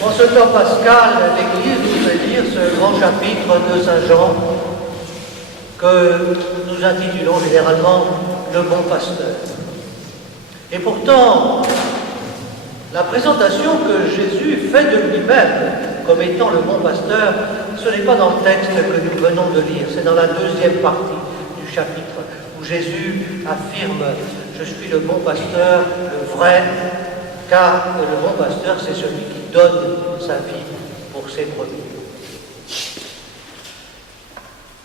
En ce temps pascal, l'Église nous fait lire ce grand chapitre de Saint Jean que nous intitulons généralement le bon pasteur. Et pourtant, la présentation que Jésus fait de lui-même comme étant le bon pasteur, ce n'est pas dans le texte que nous venons de lire, c'est dans la deuxième partie du chapitre où Jésus affirme « Je suis le bon pasteur, le vrai », car le bon pasteur, c'est celui qui donne sa vie pour ses brebis.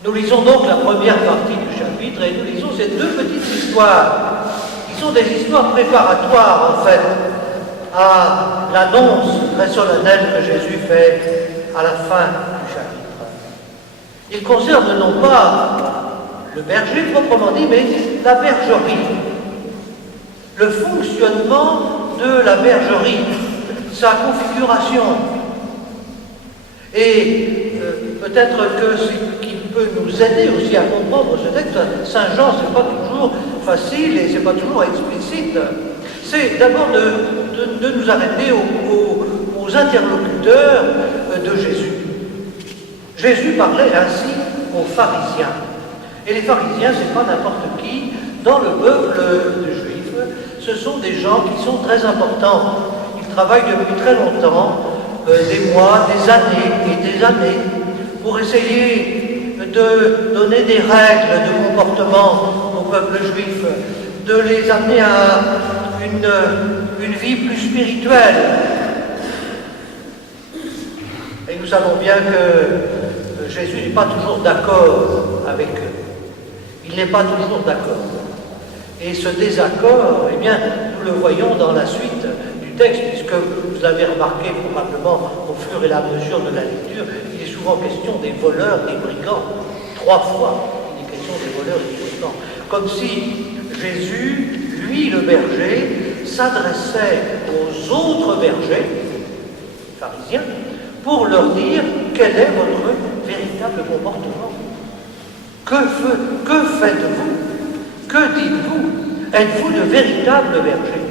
Nous lisons donc la première partie du chapitre et nous lisons ces deux petites histoires qui sont des histoires préparatoires en fait à l'annonce très solennelle que Jésus fait à la fin du chapitre. Il concerne non pas le berger proprement dit, mais la bergerie, le fonctionnement de la bergerie, sa configuration. Et peut-être que ce qui peut nous aider aussi à comprendre ce texte, Saint Jean, ce n'est pas toujours facile et ce n'est pas toujours explicite, c'est d'abord de nous arrêter aux interlocuteurs de Jésus. Jésus parlait ainsi aux pharisiens. Et les pharisiens, ce n'est pas n'importe qui. Dans le peuple juif, ce sont des gens qui sont très importants. Ils travaillent depuis très longtemps, des mois, des années, pour essayer de donner des règles de comportement au peuple juif, de les amener à une vie plus spirituelle. Et nous savons bien que Jésus n'est pas toujours d'accord avec eux. Il n'est pas toujours d'accord. Et ce désaccord, eh bien, nous le voyons dans la suite du texte, puisque vous l'avez remarqué probablement au fur et à mesure de la lecture, il est souvent question des voleurs, des brigands. 3 fois, il est question des voleurs et des brigands. Comme si Jésus, lui le berger, s'adressait aux autres bergers, pharisiens, pour leur dire quel est votre véritable comportement. Que faites-vous? Que dites-vous? Êtes-vous de véritables bergers?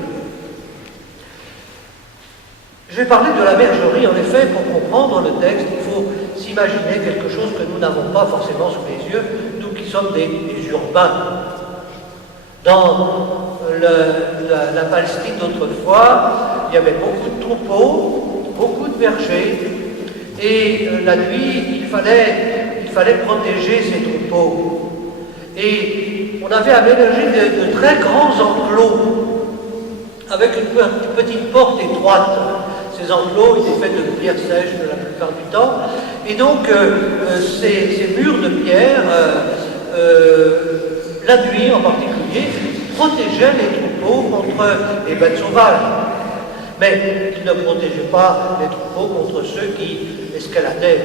Je vais parler de la bergerie, en effet, pour comprendre le texte, il faut s'imaginer quelque chose que nous n'avons pas forcément sous les yeux, nous qui sommes des urbains. Dans la Palestine d'autrefois, il y avait beaucoup de troupeaux, beaucoup de bergers, et la nuit, il fallait protéger ces troupeaux. Et on avait aménagé de très grands enclos, avec une petite porte étroite. Ces enclos étaient faits de pierres sèches la plupart du temps, et donc ces murs de pierre, la nuit en particulier, protégeaient les troupeaux contre les bêtes sauvages. Mais ils ne protégeaient pas les troupeaux contre ceux qui escaladaient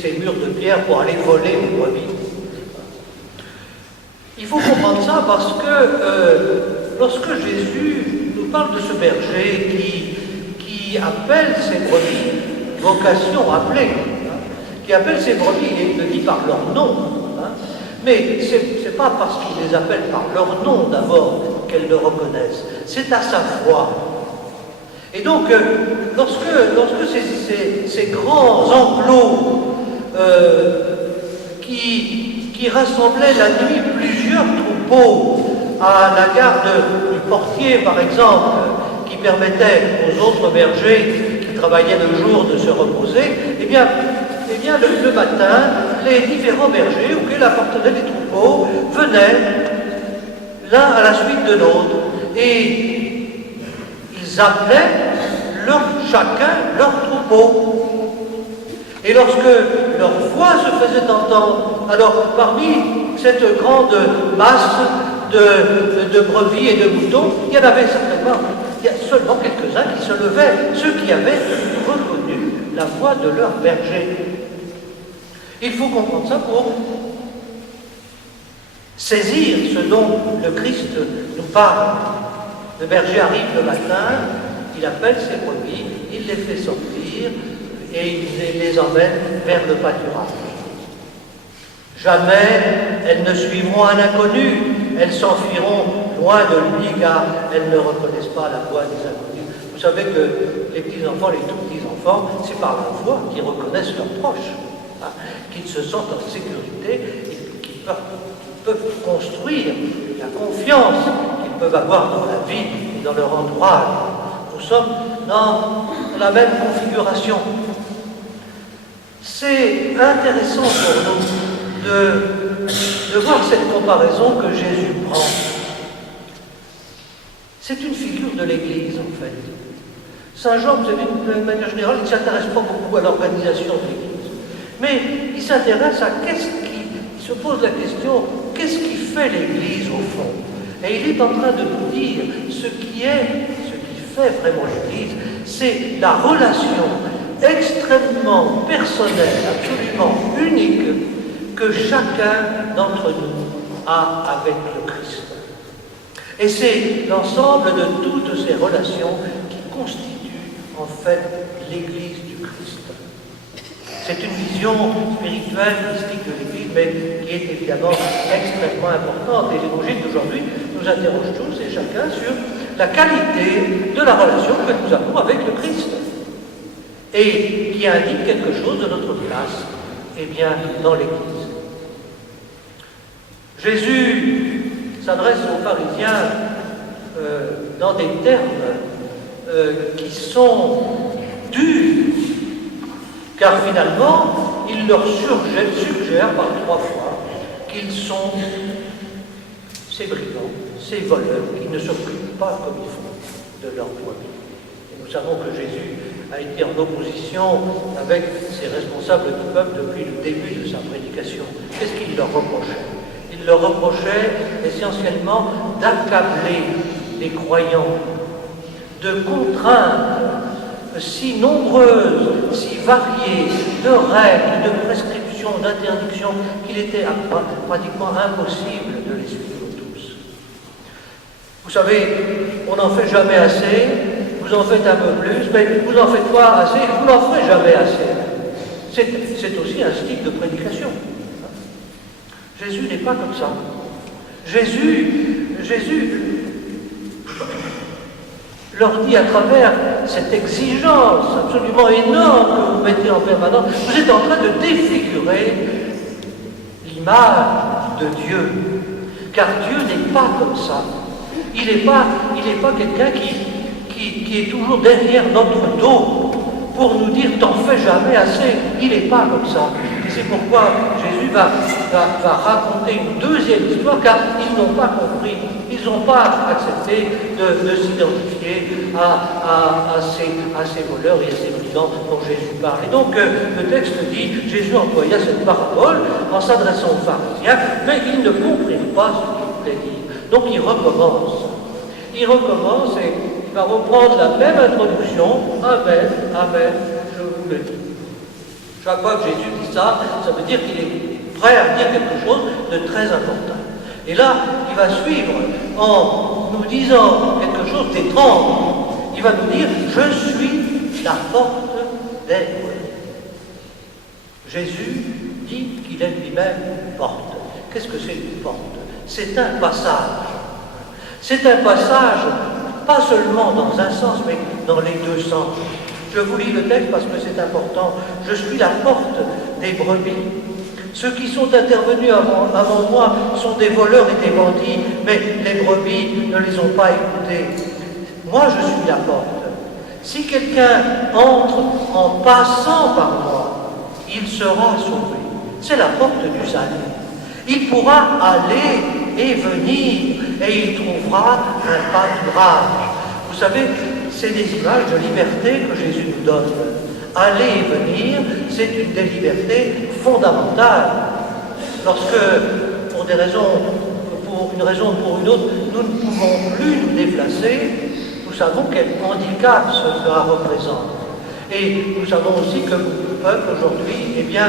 ces murs de pierre pour aller voler les brebis. Il faut comprendre ça parce que lorsque Jésus nous parle de ce berger qui appelle ses brebis, vocation appelée, qui appelle ses brebis, il le dit par leur nom, mais ce n'est pas parce qu'il les appelle par leur nom d'abord qu'elles le reconnaissent, c'est à sa voix. Et donc, lorsque ces grands enclos qui rassemblaient la nuit plusieurs troupeaux à la garde du portier, par exemple, qui permettait aux autres bergers qui travaillaient le jour de se reposer, eh bien le matin, les différents bergers auxquels appartenaient les troupeaux venaient l'un à la suite de l'autre et ils appelaient chacun leur troupeau. Et lorsque leur voix se faisait entendre, alors parmi cette grande masse de brebis et de moutons, il y a seulement quelques-uns qui se levaient, ceux qui avaient reconnu la voix de leur berger. Il faut comprendre ça pour saisir ce dont le Christ nous parle. Le berger arrive le matin, il appelle ses brebis, il les fait sortir et il les emmène vers le pâturage. Jamais elles ne suivront un inconnu, elles s'enfuiront loin de lui car elles ne reconnaissent pas la voix des inconnus. Vous savez que les petits-enfants, les tout petits-enfants, c'est par la voix qu'ils reconnaissent leurs proches, hein, qu'ils se sentent en sécurité, et qu'ils peuvent construire la confiance qu'ils peuvent avoir dans la vie et dans leur entourage. Nous sommes dans la même configuration. C'est intéressant pour nous de voir cette comparaison que Jésus prend. C'est une figure de l'Église, en fait. Saint Jean, vous savez, de manière générale, il ne s'intéresse pas beaucoup à l'organisation de l'Église. Mais il s'intéresse à il se pose la question, qu'est-ce qui fait l'Église au fond? Et il est en train de nous dire ce qui fait vraiment l'Église, c'est la relation extrêmement personnelle, absolument unique, que chacun d'entre nous a avec le Christ. Et c'est l'ensemble de toutes ces relations qui constituent en fait l'Église du Christ. C'est une vision spirituelle, mystique de l'Église, mais qui est évidemment extrêmement importante. Et l'Évangile d'aujourd'hui nous interroge tous et chacun sur la qualité de la relation que nous avons avec le Christ. Et qui indique quelque chose de notre place, eh bien, dans l'Église. Jésus s'adresse aux pharisiens dans des termes qui sont durs, car finalement, il leur suggère par 3 fois qu'ils sont ces brigands, ces voleurs qui ne s'occupent pas comme il faut de leur brebis. Et nous savons que Jésus a été en opposition avec ses responsables du peuple depuis le début de sa prédication. Qu'est-ce qu'il leur reprochait? Il leur reprochait essentiellement d'accabler les croyants, de contraindre si nombreuses, si variées de règles, de prescriptions, d'interdictions, qu'il était pratiquement impossible de les suivre tous. Vous savez, on n'en fait jamais assez, vous en faites un peu plus, mais vous n'en faites pas assez, vous n'en ferez jamais assez. C'est aussi un style de prédication. Jésus n'est pas comme ça. Jésus leur dit à travers cette exigence absolument énorme que vous mettez en permanence, vous êtes en train de défigurer l'image de Dieu. Car Dieu n'est pas comme ça. Il n'est pas quelqu'un qui est toujours derrière notre dos pour nous dire « t'en fais jamais assez ». Il n'est pas comme ça. Et c'est pourquoi Jésus va raconter une deuxième histoire, car ils n'ont pas compris. Ils n'ont pas accepté de s'identifier à ces voleurs et à ces brigands dont Jésus parle. Et donc le texte dit, Jésus employa cette parabole en s'adressant aux pharisiens, mais ils ne comprirent pas ce qu'il voulait dire. Donc il recommence. Il recommence et il va reprendre la même introduction. Amen, amen, je vous le dis. Chaque fois que Jésus dit ça, ça veut dire qu'il est prêt à dire quelque chose de très important. Et là, il va suivre en nous disant quelque chose d'étrange. Il va nous dire, je suis la porte des brebis. Jésus dit qu'il est lui-même une porte. Qu'est-ce que c'est une porte? C'est un passage. C'est un passage, pas seulement dans un sens, mais dans les deux sens. Je vous lis le texte parce que c'est important. Je suis la porte des brebis. Ceux qui sont intervenus avant moi sont des voleurs et des bandits, mais les brebis ne les ont pas écoutés. Moi, je suis la porte. Si quelqu'un entre en passant par moi, il sera sauvé. C'est la porte du salut. Il pourra aller et venir, et il trouvera un pâturage. Vous savez, c'est des images de liberté que Jésus nous donne. Aller et venir, c'est une des libertés fondamentales. Lorsque, pour une raison ou pour une autre, nous ne pouvons plus nous déplacer, nous savons quel handicap cela représente. Et nous savons aussi que beaucoup de peuples aujourd'hui, eh bien,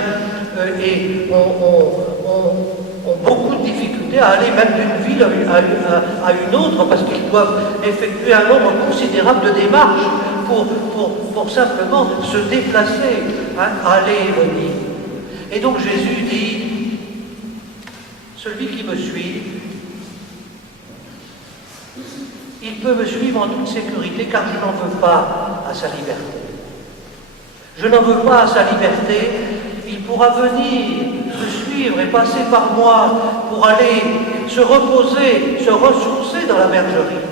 ont beaucoup de difficultés à aller même d'une ville à une autre parce qu'ils doivent effectuer un nombre considérable de démarches pour simplement se déplacer, aller et venir. Et donc Jésus dit, celui qui me suit il peut me suivre en toute sécurité car je n'en veux pas à sa liberté. Je n'en veux pas à sa liberté, il pourra venir me suivre et passer par moi pour aller se reposer, se ressourcer dans la bergerie.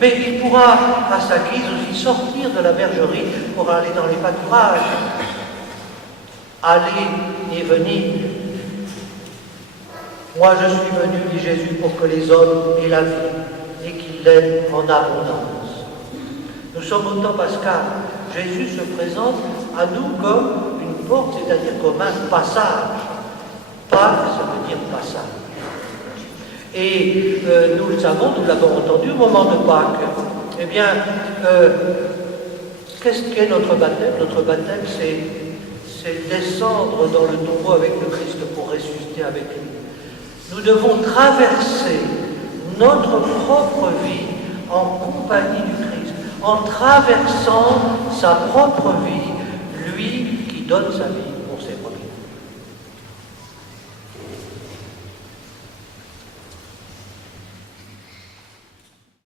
Mais il pourra, à sa guise, aussi sortir de la bergerie pour aller dans les pâturages, aller et venir. Moi je suis venu, dit Jésus, pour que les hommes aient la vie et qu'ils l'aient en abondance. Nous sommes au temps pascal. Jésus se présente à nous comme une porte, c'est-à-dire comme un passage. Pâques, ça veut dire passage. Et nous le savons, nous l'avons entendu au moment de Pâques. Eh bien, qu'est-ce qu'est notre baptême? Notre baptême, c'est descendre dans le tombeau avec le Christ pour ressusciter avec lui. Nous devons traverser notre propre vie en compagnie du Christ, en traversant sa propre vie, lui qui donne sa vie.